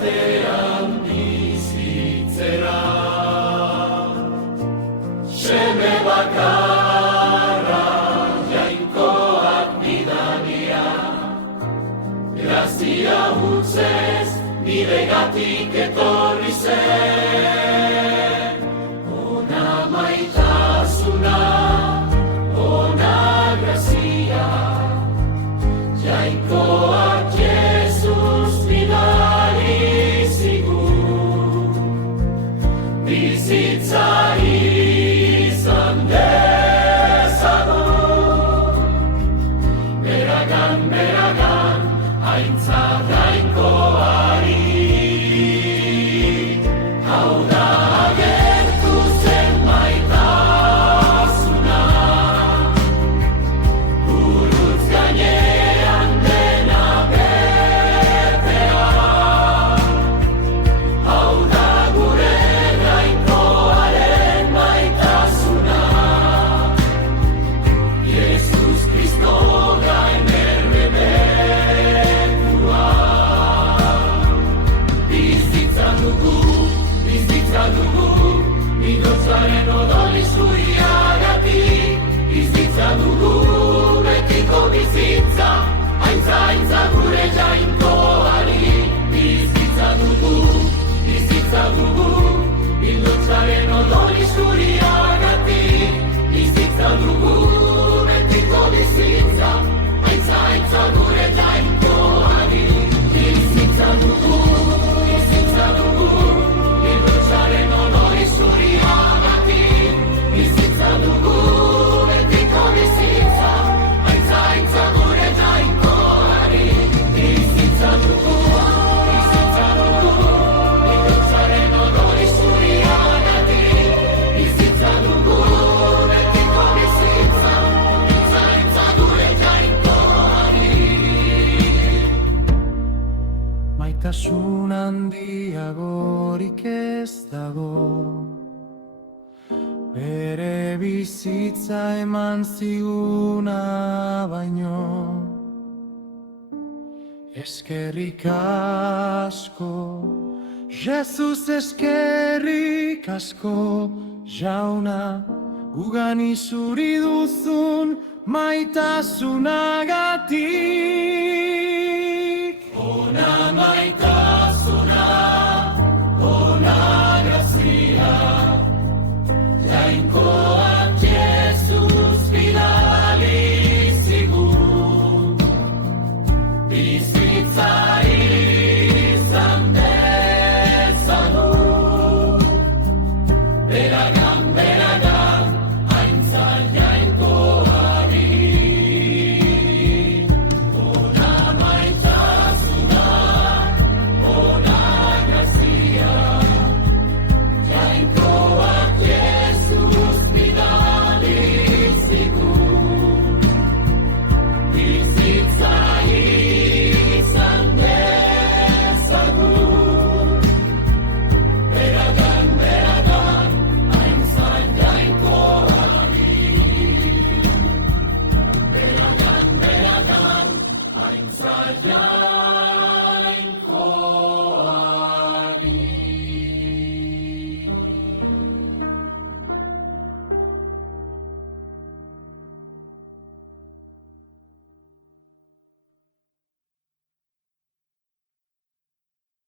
artean bizitzera. Seme bakarra jainkoak bidalia, grazia hutsez niregatik etorri zen. Ona maitasuna, ona grazia, jainkoak Jesus bidali zigun. Bizitza izan dezagun, beragan, beragan, haintza jainkoari. Hau da agertu zen maitasuna, buruz gainean dena betea. Hau da gure jainkoaren maitasuna, Jesus Kristo gain errebetua. Bizitza dugu, bihotzaren odoli zuriagatik. Bizitza dugu, betiko bizitza, haintza gure jainkoari. Bizitza dugu, bihotzaren odoli zuriagatik. Bizitza dugu, betiko bizitza, haintza gure jainkoari. Bizitza dugu, bihotzaren odoli zuriagatik. Bizitza dugu, betiko bizitza, haintza gure jainkoari. Bizitza dugu, bihotzaren odoli zuriagatik. Bizitza dugu, betiko bizitza, haintza gure jainkoari. Maitasun handiagorik ez dago, bere bizitza eman ziguna baino. Eskerrik asko, Jesus eskerrik asko, jauna, gugan izuri duzun maitasunagatik.